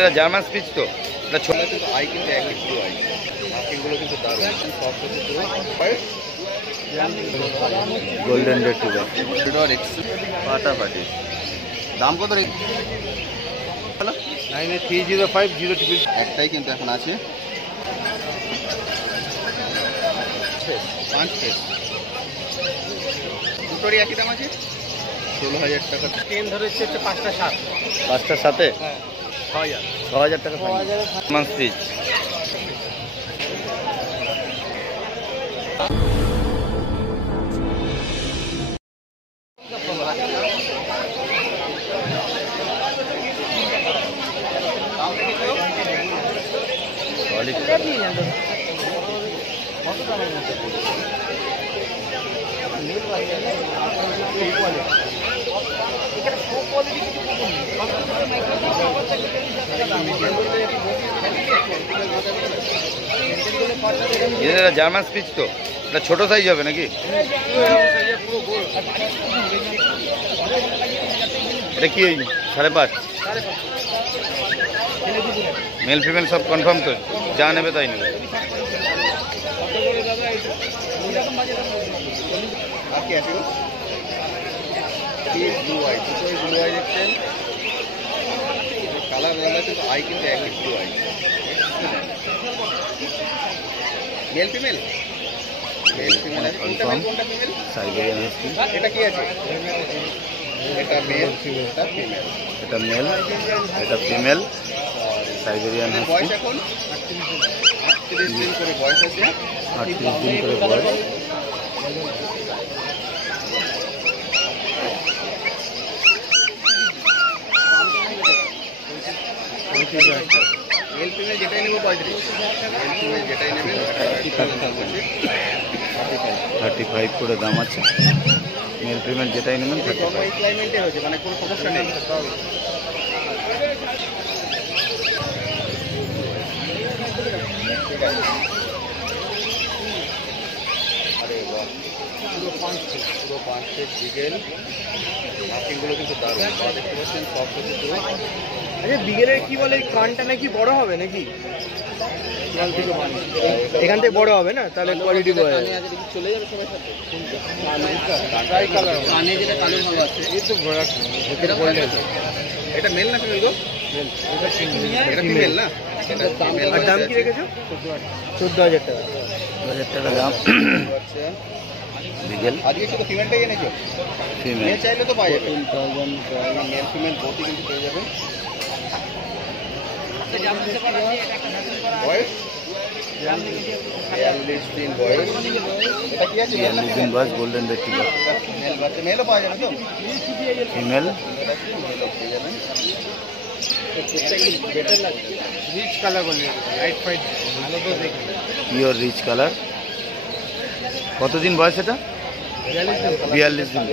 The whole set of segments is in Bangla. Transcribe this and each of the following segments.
এটা জার্মান স্পিচ তো, এটা ছোট কিন্তু আই কিন্তু একই পুরো আই, মার্কিংগুলো কিন্তু দারুণ সফট হচ্ছে পুরো। গোল্ডেন রেট্রিভার এক্স ফাটাফাটি। দাম কত রে? 9305 একটাই কিন্তু এখন আছে 5 পিস, দুটোরই একই দাম আছে 16,000 টাকা। ট্রেন ধরেছে হচ্ছে 5টা 7, 5টার সাথে 6000 টাকা জার্মান স্পিচ। এটা জার্মান স্পিচ তো, এটা ছোট সাইজ হবে নাকি? এটা কি ওই 5.5? মেল ফিমেল সব কনফার্ম তো, যা নেবে তাই নেবে। আর কি আছে? ব্লু আই, দুটোই ব্লু আই দেখছেন, কালার আলাদা কিন্তু আই কিন্তু একই blue eye. Male female, male female আছে। কোনটা মেল কোনটা ফিমেল? Siberian husky. এটা কি আছে? এটা মেল, এটা ফিমেল। এটা মেল, এটা ফিমেল, সাইবেরিয়ান হাস্কি। বয়স এখন 38 দিন করে বয়স আছে, 38 দিন করে বয়স। মেল ফিমেল যেটাই নেবো 35, মেল ফিমেল যেটাই নেবেন 35 করে দাম আছে। মেল ফিমেল যেটাই নেবেন 35। ক্লাইমেটে হয়েছে, মানে কোনো সমস্যা নেই। ঠিক আছে। আরে বাহ, পুরো 5 ফিট বিগেল, মার্কিংগুলো কিন্তু দারুণ, দেখতে পাচ্ছেন সফট হচ্ছে পুরো। আচ্ছা, বিগেলের কি বলে, কানটা নাকি বড় হবে নাকি? এখান থেকে বড় হবে না, তাহলে কোয়ালিটি চলে যাবে সবার সাথে। কানে যেটা কানের ভালো আছে, এই তো এটা মেল না ফিমেল গো? এটা ফিমেল না? আর দাম কি রেখেছো? 14,000 টাকা। 2000 টাকা দাম। আচ্ছা, বিগেল আজকে শুধু ফিমেলটাই এনেছো? ফিমেল মেল চাইলে তো পাওয়া যাবে, মেল ফিমেল বোথই কিন্তু পেয়ে যাবেন। বয়স 42 দিন বয়স। এটা কি আছে? 42 দিন বয়স, গোল্ডেন রেট্রিভার। মেল বাচ্চা, মেলও পাওয়া যাবে তো? ফিমেল মেলও পেয়ে যাবেন। রিচ কালার বলে, লাইট ফাইট ভালো তো দেখি। Pure rich colour. কতদিন বয়স এটা? 42 দিন।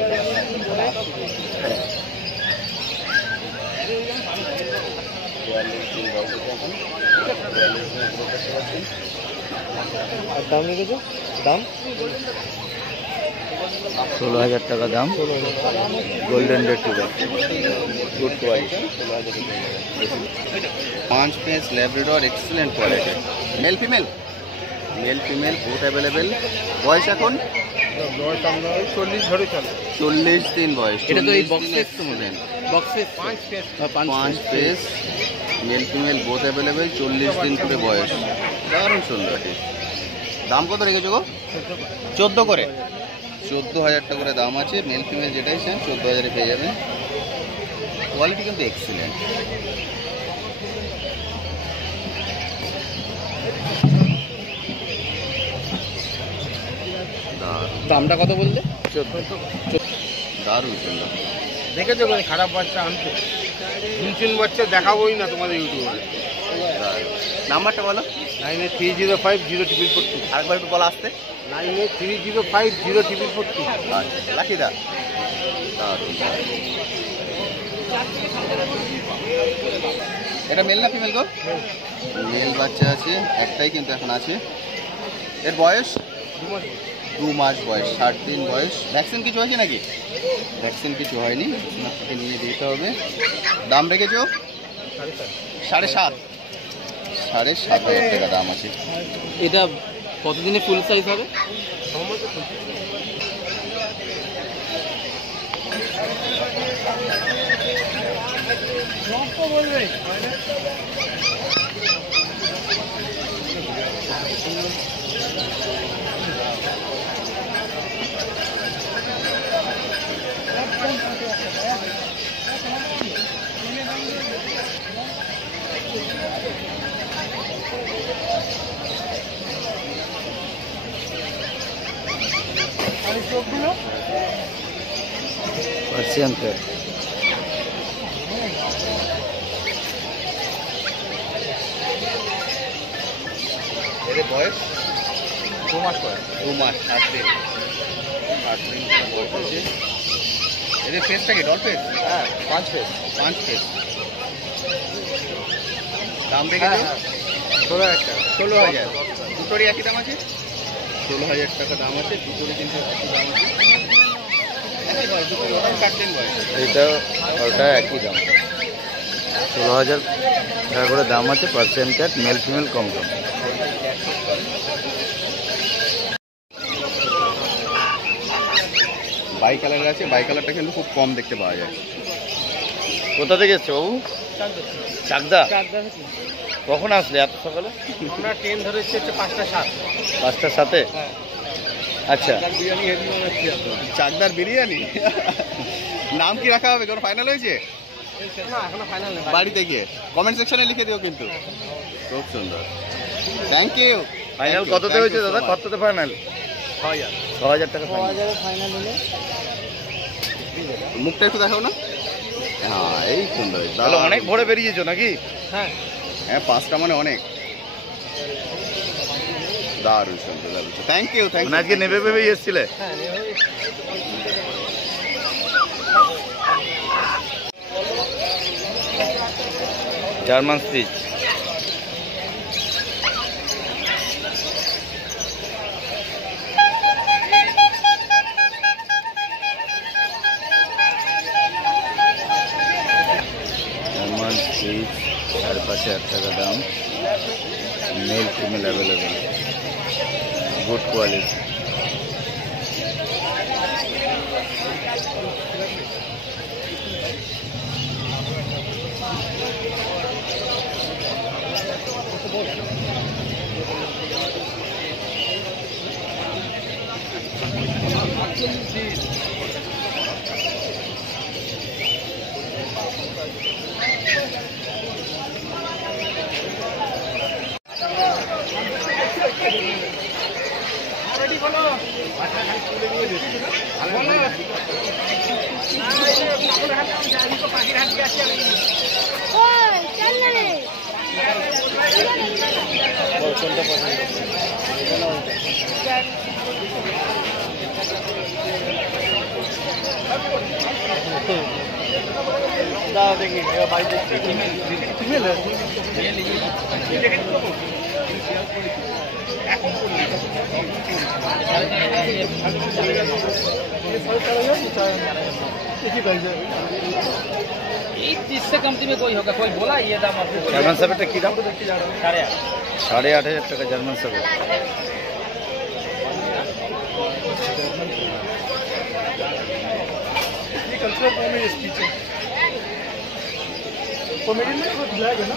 আর দাম রেখেছো? দাম 16,000 টাকা দাম। Golden retriever, good quality. 5 piece Labrador, excellent quality. Male female, male female both available. বয়স এখন 40 ধরে চলে। 40 দিন বয়স। এটা তো এই 40 বক্সে দিন নেন। বক্সে 5 piece male female both available, 40 দিন করে বয়স। দারুণ সুন্দর। দাম কত রেখেছো গো? 14 করে, 14,000 টাকা করে দাম আছে। মেল ফিমেল যেটাই চান 14,000-এ পেয়ে যাবেন। কোয়ালিটি কিন্তু এক্সিলেন্ট। দামটা কত বললে? 14। দারুণ সুন্দর। দেখেছো খারাপ বাচ্চা আনতে, 2-3 বাচ্চা দেখাবোই না তোমাদের ইউটিউবে। নাম্বারটা বলো। 93050444। আরেকবার একটু বলা আসতে। 93050444। আচ্ছা, লাকি দা। দারুণ। এটা মেল না ফিমেল গো? মেল বাচ্চা আছে, একটাই কিন্তু এখন আছে। এর বয়স 2 মাস বয়স, 60 দিন বয়স। ভ্যাকসিন কিছু হয়েছে নাকি? ভ্যাকসিন কিছু হয়নি, আপনাকে নিয়ে দিতে হবে। দাম রেখেছো 7.5 7.5 টাকা দাম আছে। এটা কতদিনে ফুল সাইজ হবে? Persian cat. এর বয়স 2 মাস করে। 2 মাস 8 দিন। 8 দিন বয়স আছে। এর ফেসটা কি ডল ফেস? হ্যাঁ 5 ফেস। 5 ফেস। দাম দেখেছো? 16,000 টাকা। 16,000। দুটোরই একই দাম আছে? 16,000 টাকা দাম আছে। দুটোরই কিন্তু একই দাম আছে। এইটা ওটা একই দাম, 16,000 টাকা করে দাম আছে। পার্সিয়ান ক্যাট, মেল ফিমেল কম দাম। বাই কালার আছে, বাই কালারটা কিন্তু খুব কম দেখতে পাওয়া যায়। কোথা থেকে এসছো বাবু? চাকদা। কখন আসলে এত সকালে? আমরা ট্রেন ধরেছি হচ্ছে 5টা 7। 5টা 7-এ? হ্যাঁ। আচ্ছা, বিরিয়ানি হেভি বানাচ্ছি আমরা। চাকদার বিরিয়ানি। নাম কি রাখা হবে? কোনো ফাইনাল হয়েছে? না এখনো ফাইনাল নেই। বাড়িতে গিয়ে কমেন্ট সেকশনে লিখে দিও কিন্তু। খুব সুন্দর, থ্যাংক ইউ। ফাইনাল কততে হয়েছে দাদা? কততে ফাইনাল? 6,000 টাকা ফাইনাল। 6,000 ফাইনাল হলে মুখটা একটু দেখাও না। হ্যাঁ এই সুন্দর, তাহলে অনেক ভোরে বেরিয়েছো নাকি? হ্যাঁ হ্যাঁ 5টা মানে অনেক। দারুণ সুন্দর, দারুণ। থ্যাংক ইউ, থ্যাংক মানে আজকে নেবে ভেবেই এসছিলে? হ্যাঁ জার্মান স্পিচ। জার্মান স্পিচ 5,500 টাকা দাম। Male female available, good quality. इससे कमती में कोई होगा, कोई बोला ये दाम आपको? জার্মান সাফেরটা কি দাম? 8,500। 8,500 টাকা জার্মান সাফের। कल्चरल कॉमेडी स्पीच है, कॉमेडी में वो ब्लैक है ना।